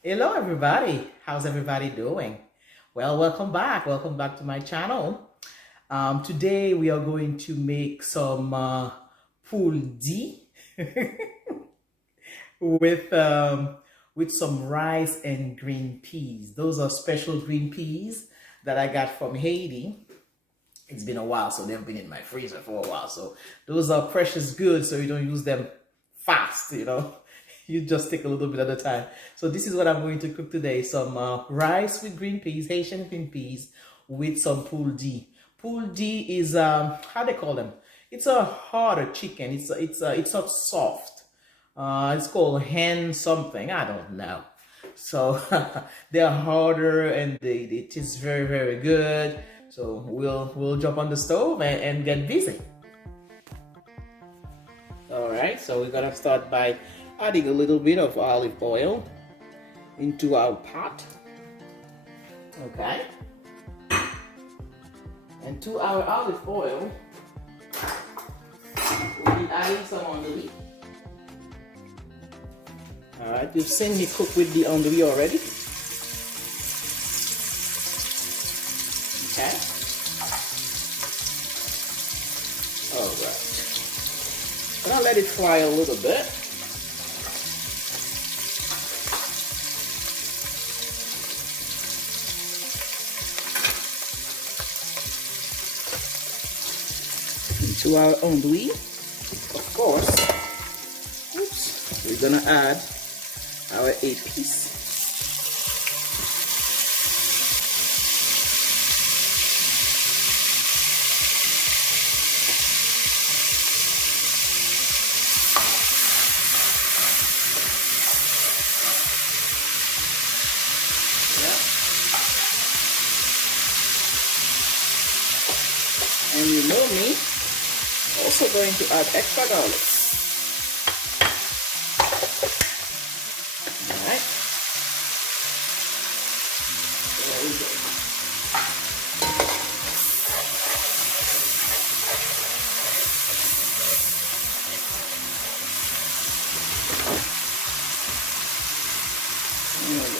Hello, everybody. How's everybody doing? Well, welcome back. Welcome back to my channel. Today we are going to make some Poul D with with some rice and green peas. Those are special green peas that I got from Haiti. It's been a while, so they've been in my freezer for a while. So those are precious goods, so you don't use them fast. You just take a little bit at a time. So this is what I'm going to cook today. Some rice with green peas, Haitian green peas with some Poul D. Poul D is, how they call them? It's a harder chicken. It's not soft. It's called hen something. I don't know. So they're harder and it is very, very good. So we'll jump on the stove and get busy. All right, so we're gonna start by adding a little bit of olive oil into our pot. Okay. And to our olive oil, we'll be adding some andouille. All right, you've seen me cook with the andouille already. Okay. All right. I'm gonna let it fry a little bit. Into our andouille, of course. Oops. We're gonna add our 8-piece. And you know me, also going to add extra garlic. Alright. There we go. There we go.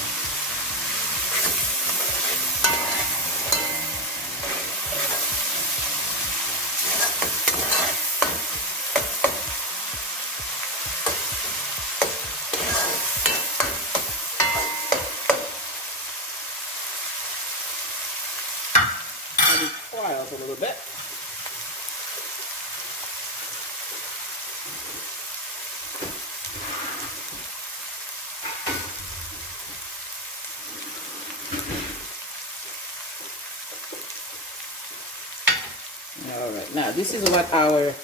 Let it fry off a little bit. All right, now this is what our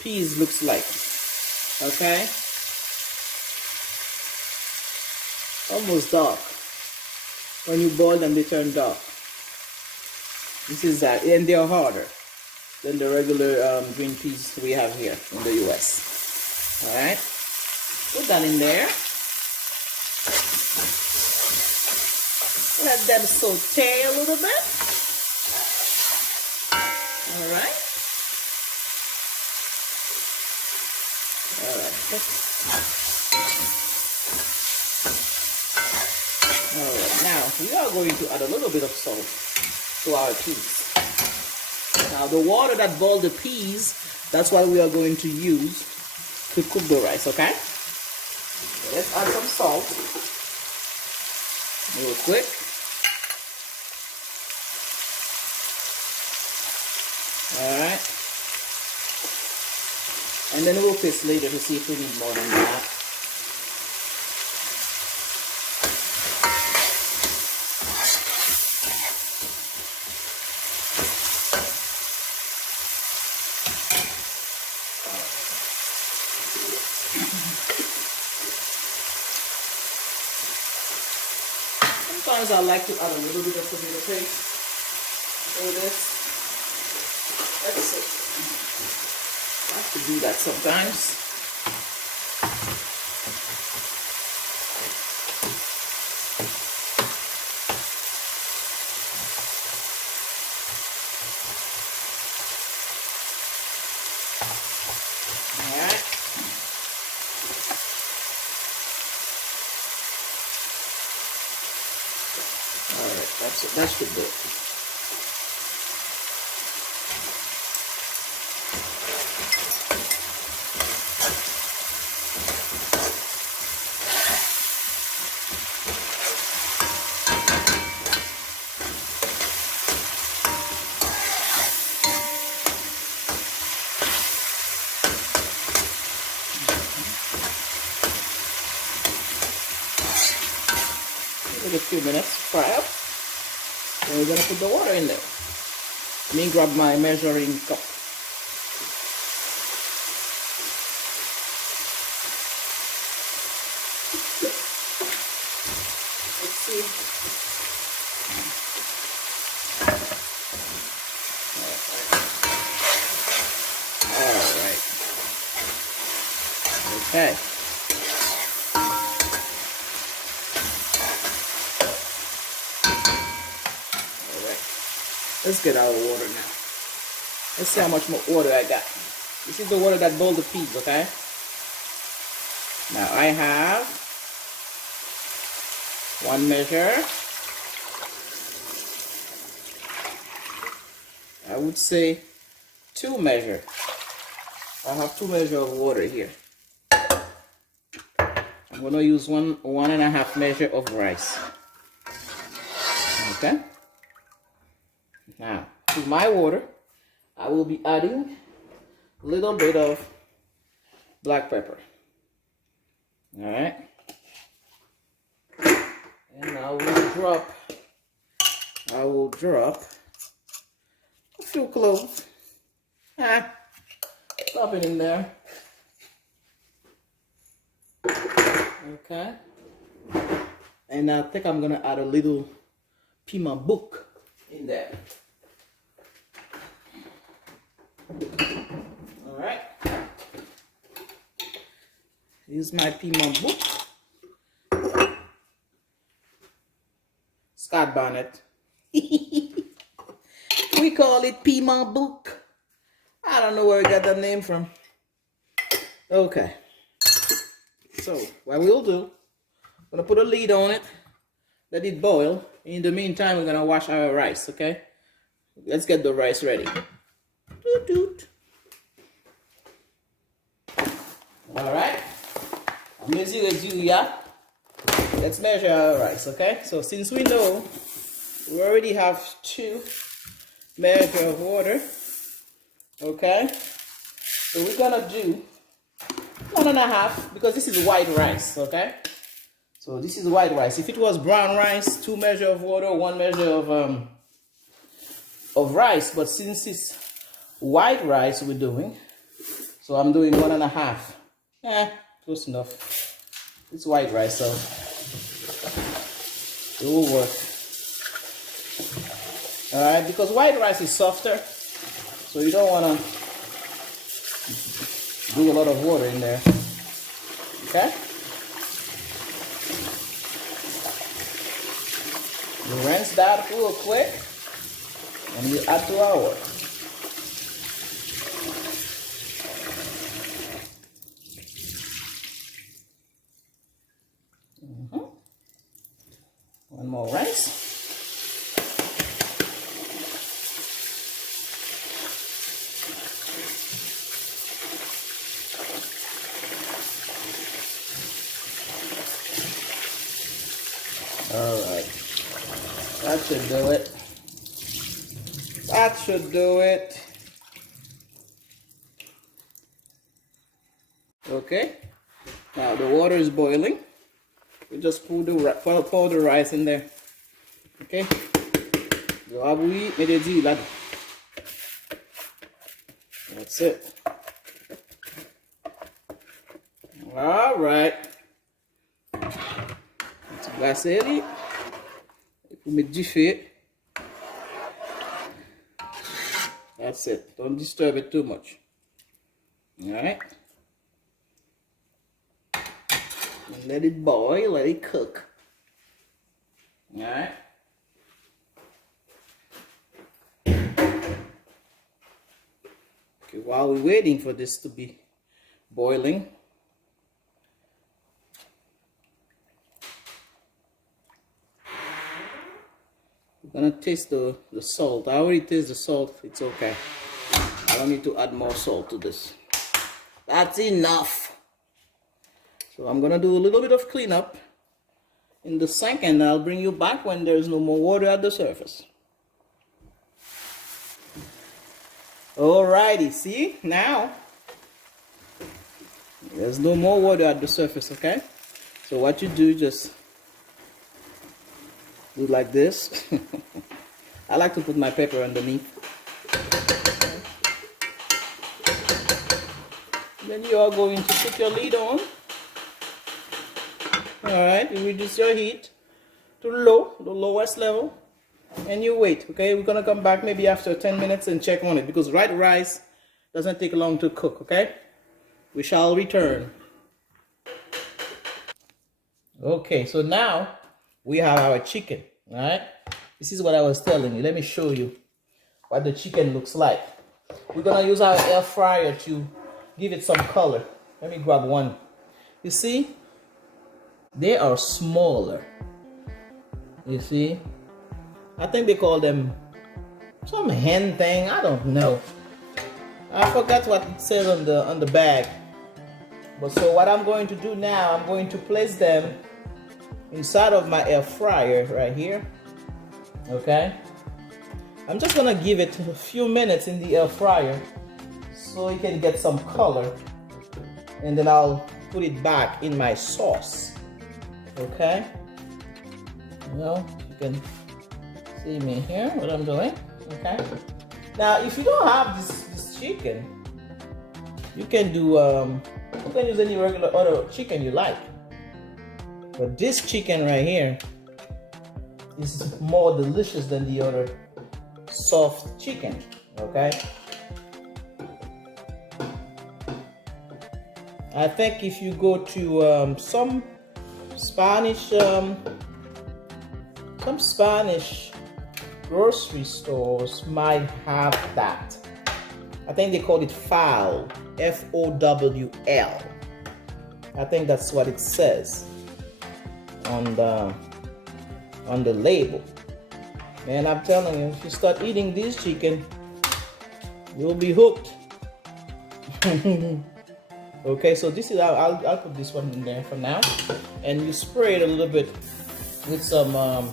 peas looks like. Okay, almost dark. When you boil them, they turn dark. This is that, and they are harder than the regular green peas we have here in the US. All right, put that in there. Let them saute a little bit. All right. All right. All right. Now we are going to add a little bit of salt to our peas. Now the water that boiled the peas, that's what we are going to use to cook the rice. Okay. So let's add some salt real quick. All right. And then we'll taste later to see if we need more than that. Sometimes I like to add a little bit of tomato paste for this. Let's see. I have to do that sometimes. All right. Alright, that's it. That should do it. Give it a few minutes, fry up. And we're gonna put the water in there. Let me grab my measuring cup. Let's see. All right. Okay. Let's get our water now. Let's see how much more water I got. This is the water that boiled the peas, okay? Now I have 1 measure. I would say 2 measure. I have 2 measure of water here. I'm gonna use 1.5 measure of rice. Okay? Now, to my water, I will be adding a little bit of black pepper. All right. And I will drop a few cloves. Drop it in there. Okay. And I think I'm gonna add a little piment book in there. All right. Here's my piment book. Scott Bonnet. We call it piment book. I don't know where we got that name from. Okay. So what we'll do, I'm gonna put a lid on it, let it boil. In the meantime, we're gonna wash our rice, okay? Let's get the rice ready. Doot, doot. All right. Let's measure our rice, okay? So since we know we already have 2 measure of water, okay? So we're gonna do 1.5 because this is white rice, okay? So this is white rice. If it was brown rice, 2 measure of water, 1 measure of rice, but since it's white rice we're doing, so I'm doing 1.5. Close enough. It's white rice, so it will work. All right, because white rice is softer, so you don't want to do a lot of water in there. Okay. You rinse that real quick, and you add to our water. One more rice. All right. That should do it. That should do it. Okay. Now the water is boiling. We just pour the rice in there. Okay. That's it. All right. Let's glacer it. Pour mettre du feu. That's it. Don't disturb it too much. All right. And let it boil, let it cook. All right. Okay, while we're waiting for this to be boiling, gonna taste the salt. I already taste the salt. It's okay. I don't need to add more salt to this. That's enough. So I'm gonna do a little bit of cleanup in the sink, and I'll bring you back when there's no more water at the surface. Alrighty, see, now there's no more water at the surface, okay? So what you do, just do like this. I like to put my pepper underneath. Then you are going to put your lid on. Alright, you reduce your heat to low, the lowest level. And you wait, okay? We're gonna come back maybe after 10 minutes and check on it, because white rice doesn't take long to cook, okay? We shall return. Okay, so now we have our chicken, all right? This is what I was telling you. Let me show you what the chicken looks like. We're gonna use our air fryer to give it some color. Let me grab one. You see? They are smaller. You see? I think they call them some hen thing. I don't know. I forgot what it says on the bag. But so what I'm going to do now, I'm going to place them inside of my air fryer right here. Okay? I'm just gonna give it a few minutes in the air fryer so it can get some color, and then I'll put it back in my sauce. Okay? You know, you can see me here, what I'm doing. Okay? Now, if you don't have this chicken, you can do you can use any regular other chicken you like. But this chicken right here is more delicious than the other soft chicken. Okay? I think if you go to some Spanish grocery stores might have that. I think they call it fowl, F-O-W-L. I think that's what it says on the label. Man, I'm telling you, if you start eating this chicken, you'll be hooked. Okay, so this is I'll put this one in there for now, and you spray it a little bit with some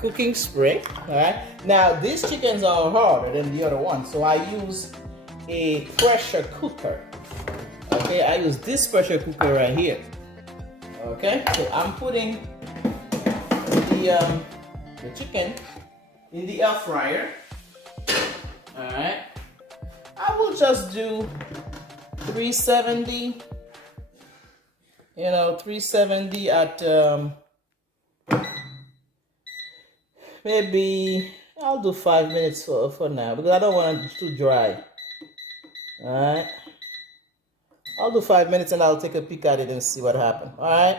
cooking spray. All right. Now these chickens are harder than the other one, so I use a pressure cooker. Okay, I use this pressure cooker right here. Okay, so I'm putting the chicken in the air fryer. All right. I will just do 370. You know, 370 at maybe I'll do 5 minutes for now, because I don't want it too dry. Alright, I'll do 5 minutes and I'll take a peek at it and see what happened. Alright,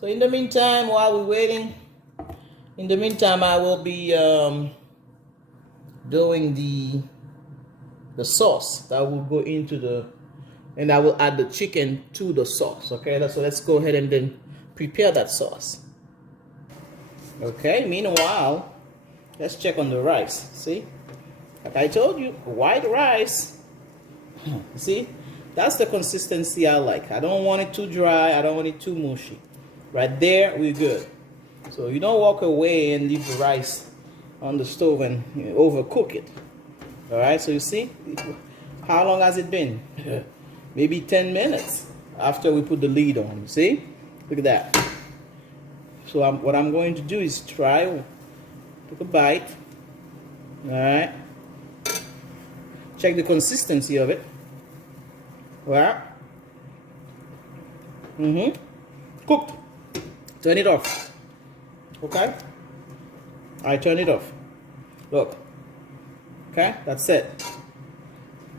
so in the meantime, while we're waiting, in the meantime I will be doing the sauce that will go into and I will add the chicken to the sauce. Okay, so let's go ahead and then prepare that sauce. Okay, meanwhile, let's check on the rice. See, like I told you, white rice. See, that's the consistency I like. I don't want it too dry, I don't want it too mushy. Right there, we're good. So you don't walk away and leave the rice on the stove and overcook it. All right, so you see, how long has it been? Maybe 10 minutes after we put the lid on. You see, look at that. So what I'm going to do is take a bite. All right, check the consistency of it. Well, cooked. Turn it off. Okay, I turn it off. Look. Okay, that's it.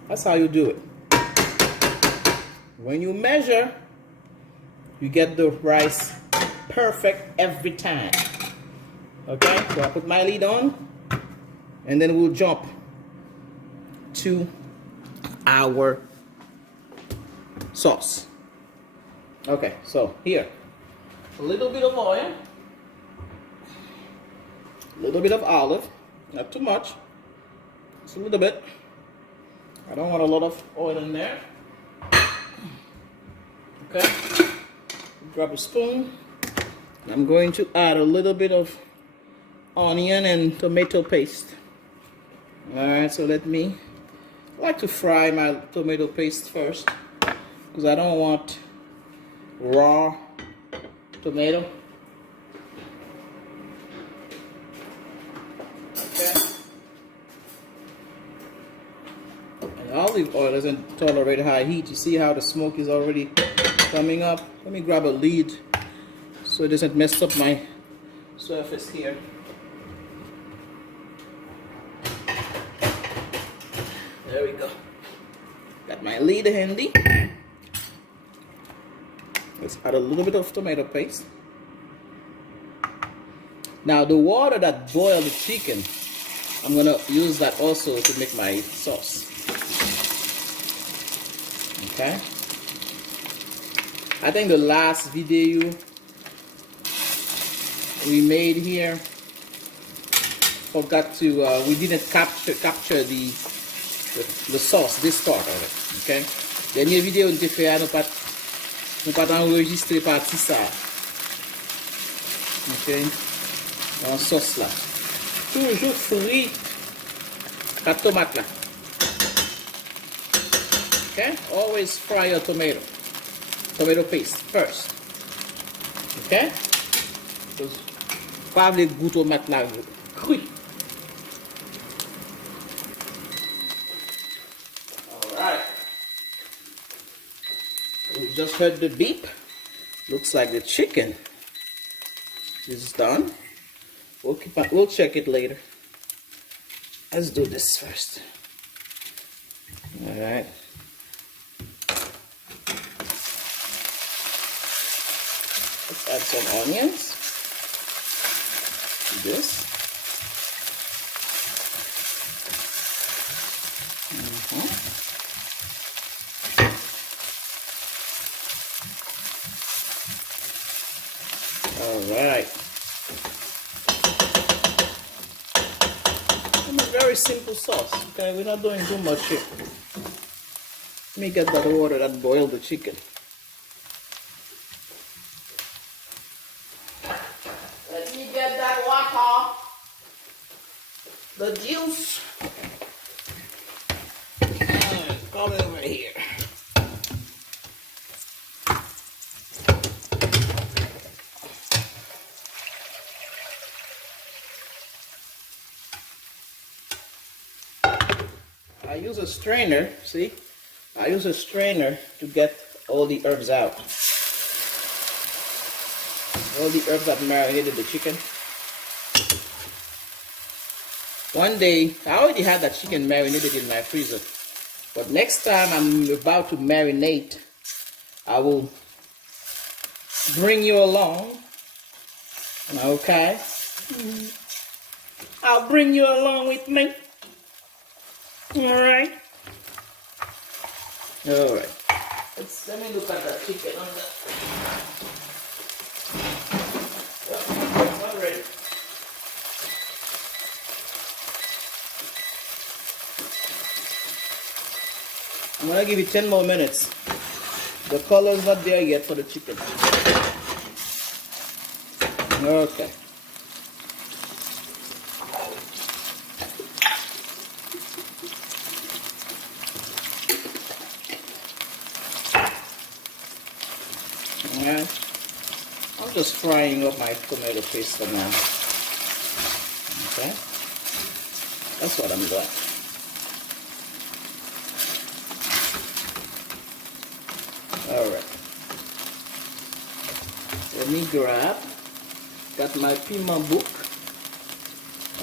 That's how you do it. When you measure, you get the rice perfect every time. Okay, so I put my lid on, and then we'll jump to our sauce. Okay, so here, a little bit of oil. A little bit of olive, not too much, just a little bit. I don't want a lot of oil in there. Okay, grab a spoon. I'm going to add a little bit of onion and tomato paste. Alright, so I like to fry my tomato paste first because I don't want raw tomato. Okay. And olive oil doesn't tolerate high heat. You see how the smoke is already coming up? Let me grab a lid so it doesn't mess up my surface here. There we go. Got my lid handy. Let's add a little bit of tomato paste. Now the water that boiled the chicken, I'm gonna use that also to make my sauce. Okay. I think the last video we made here forgot to we didn't capture the sauce, this part of it. Okay. Dernière vidéo nous fait nous pas enregistrer partie ça. Ok. En sauce là. Toujours frit la tomate là. Okay. Always fry your tomato paste first. Okay. Pas les goûts tomate là cru. We just heard the beep. Looks like the chicken is done. We'll check it later. Let's do this first. All right. Let's add some onions to this. Alright. It's a very simple sauce. Okay, we're not doing too much here. Let me get that water that boiled the chicken. Let me get that water. The juice. It's coming over here. I use a strainer, see? I use a strainer to get all the herbs out. All the herbs that marinated the chicken. One day, I already had that chicken marinated in my freezer. But next time I'm about to marinate, I will bring you along. Okay? I'll bring you along with me. Alright. Alright. Let me look at that chicken on that. It's not ready. I'm gonna give it 10 more minutes. The color's not there yet for the chicken. Okay. I'm just frying up my tomato paste for now. Okay, that's what I'm doing. All right. Let me got my piment book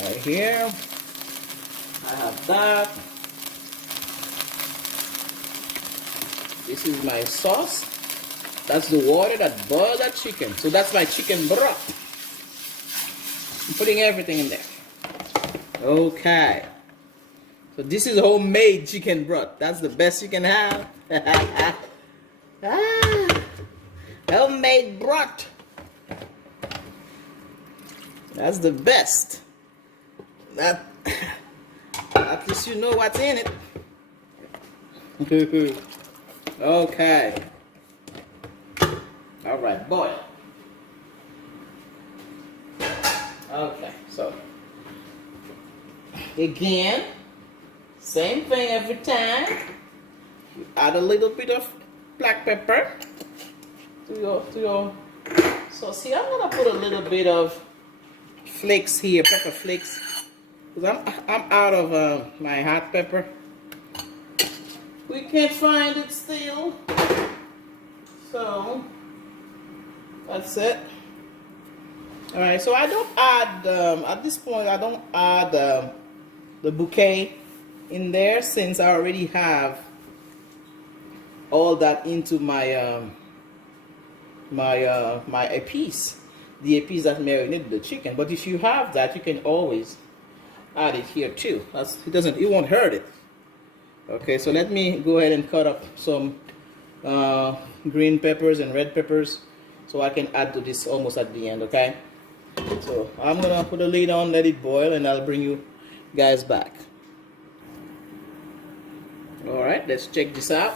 right here. I have that. This is my sauce. That's the water that boiled that chicken. So that's my chicken broth. I'm putting everything in there. Okay. So this is homemade chicken broth. That's the best you can have. Homemade broth. That's the best. That, at least you know what's in it. Okay. All right, boil. Okay, so again, same thing every time. You add a little bit of black pepper to your sauce here. I'm gonna put a little bit of flakes here, pepper flakes, because I'm out of my hot pepper. We can't find it still, so that's it. All right, so I don't add at this point. I don't add the bouquet in there since I already have all that into my my épices, the épices that marinate the chicken. But if you have that, you can always add it here too. It won't hurt it. Okay, so let me go ahead and cut up some green peppers and red peppers so I can add to this almost at the end. Okay, so I'm gonna put a lid on, let it boil, and I'll bring you guys back. All right, let's check this out.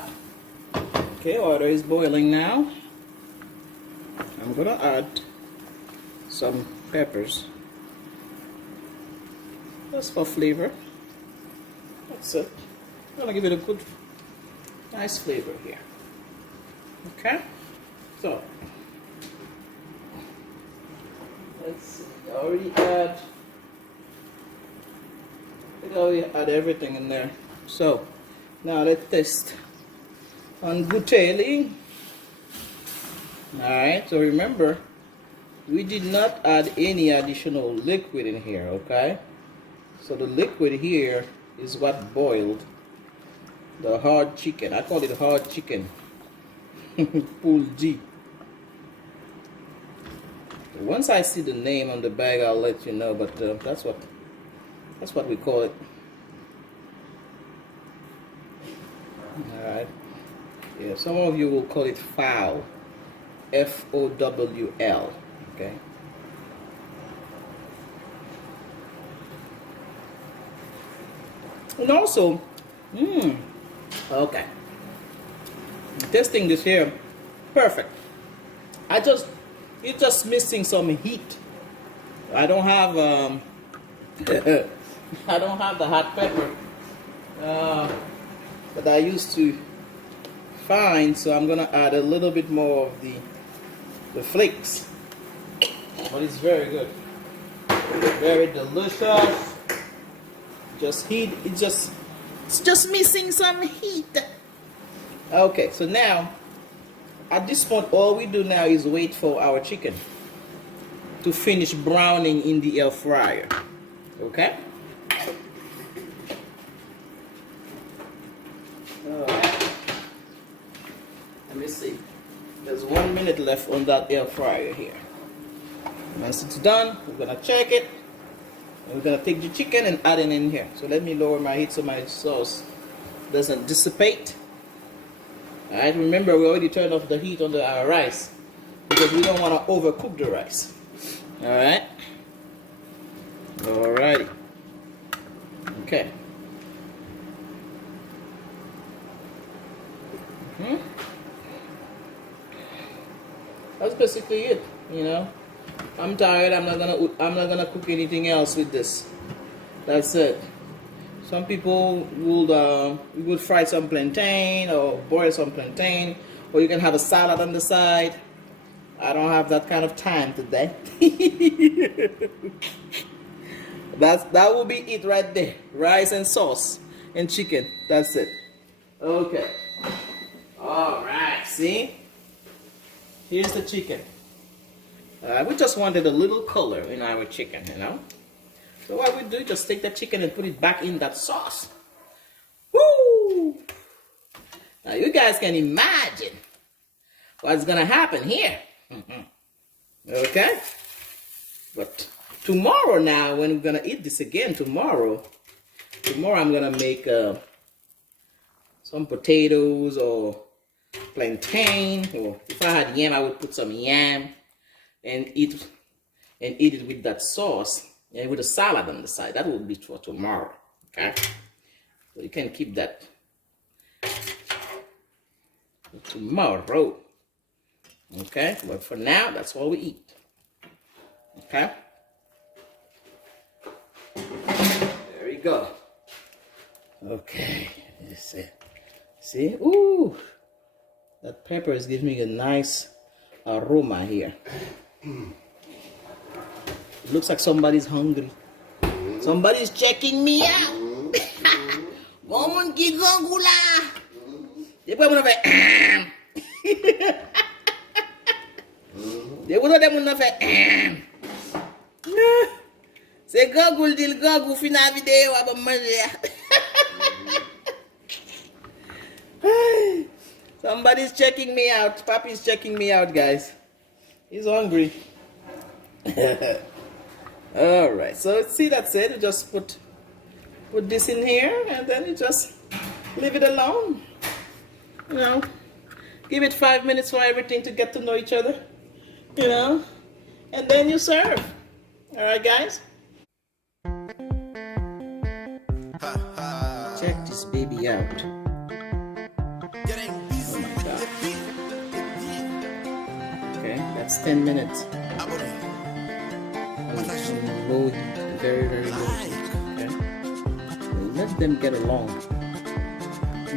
Okay, water is boiling now. I'm gonna add some peppers just for flavor. That's it. I'm gonna give it a good, nice flavor here. Okay, so let's see. I already add everything in there. So now let's test on bouteille. Alright, so remember, we did not add any additional liquid in here, okay? So the liquid here is what boiled the hard chicken. I call it hard chicken. Poul G. Once I see the name on the bag, I'll let you know, but that's what we call it. Alright. Yeah, some of you will call it fowl. Fowl. Okay. And also, okay. Testing this here, perfect. It's just missing some heat. I don't have I don't have the hot pepper that I used to find, so I'm gonna add a little bit more of the flakes. But it's very good, very delicious. Just heat. It's just missing some heat. Okay, so now at this point, all we do now is wait for our chicken to finish browning in the air fryer. Okay. Alright. Let me see. There's 1 minute left on that air fryer here. Once it's done, we're gonna check it. And we're gonna take the chicken and add it in here. So let me lower my heat so my sauce doesn't dissipate. Alright, remember we already turned off the heat on our rice because we don't want to overcook the rice. Alright. Alrighty. Okay. That's basically it, you know. I'm tired. I'm not gonna cook anything else with this. That's it. Some people would fry some plantain or boil some plantain, or you can have a salad on the side. I don't have that kind of time today. That will be it right there. Rice and sauce and chicken. That's it. Okay. All right. See? Here's the chicken. We just wanted a little color in our chicken, you know. So what we do, just take the chicken and put it back in that sauce. Woo! Now you guys can imagine what's gonna happen here. Okay? But tomorrow now, when we're gonna eat this again tomorrow I'm gonna make some potatoes or plantain, or if I had yam, I would put some yam and eat it with that sauce. Yeah, with a salad on the side. That will be for tomorrow. Okay? So you can keep that for tomorrow. Okay? But for now, that's what we eat. Okay? There we go. Okay. That's it. See? Ooh! That pepper is giving me a nice aroma here. It looks like somebody's hungry. Somebody's checking me out. Woman ki gongula. They put me They would have done C'est Google dit Google fina vidéo à manger. Somebody's checking me out. Papi's checking me out, guys. He's hungry. All right. So see, that's it. You just put this in here, and then you just leave it alone. You know, give it 5 minutes for everything to get to know each other. You know, and then you serve. All right, guys. Check this baby out. Okay, that's 10 minutes. Low heat, very, very low heat. Okay, let them get along. So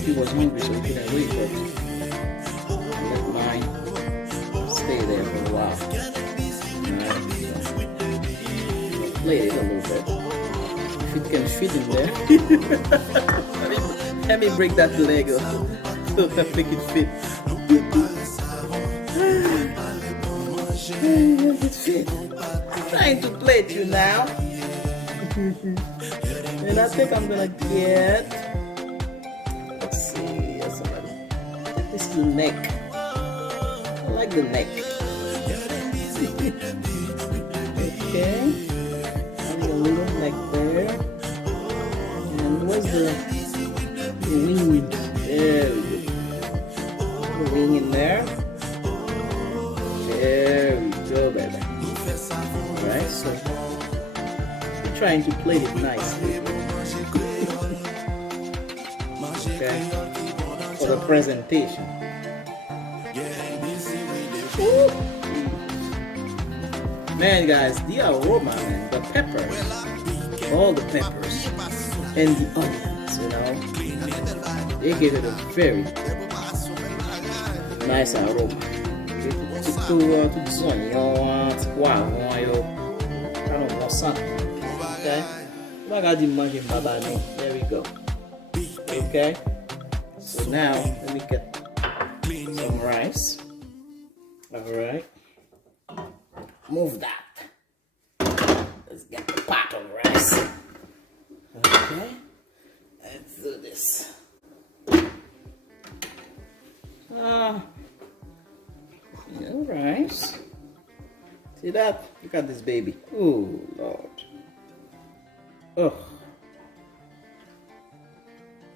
he was hungry, so he couldn't wait, but let mine stay there for a while. Alright, so play it a little bit. If it can fit in there. Let me break that leg up so that make it fit. Let it fit. I'm trying to play it you now. And I think I'm gonna get, let's see, this neck. I like the neck. Okay, and a little neck there. And where's the wing? There we go. The wing in there. There we go, baby. Alright, so we're trying to plate it nicely. Okay, for the presentation. Ooh. Man, guys, the aroma, man, the peppers, all the peppers, and the onions, you know, they give it a very nice aroma. Okay, there we go. Okay, so now let me get some rice. All right, move that. Let's get the pot of rice. Okay, let's do this. Rice. See that? Look at this baby. Oh Lord. Oh.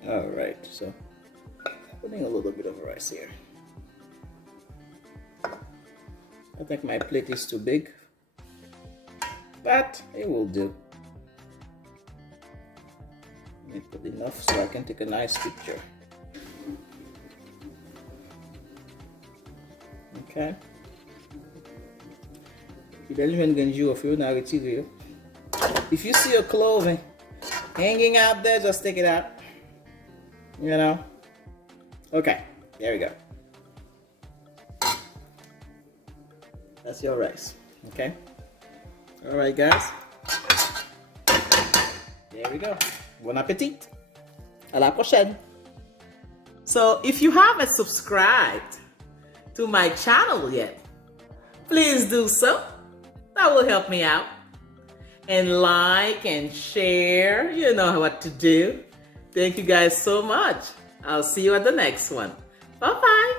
All right. So putting a little bit of rice here. I think my plate is too big, but it will do. Let me put enough so I can take a nice picture. Okay. If you see a clothing hanging out there, just take it out. You know? Okay, there we go. That's your rice. Okay? Alright, guys. There we go. Bon appétit. À la prochaine. So, if you haven't subscribed to my channel yet, please do so. That will help me out. And like and share. You know what to do. Thank you guys so much. I'll see you at the next one. Bye-bye.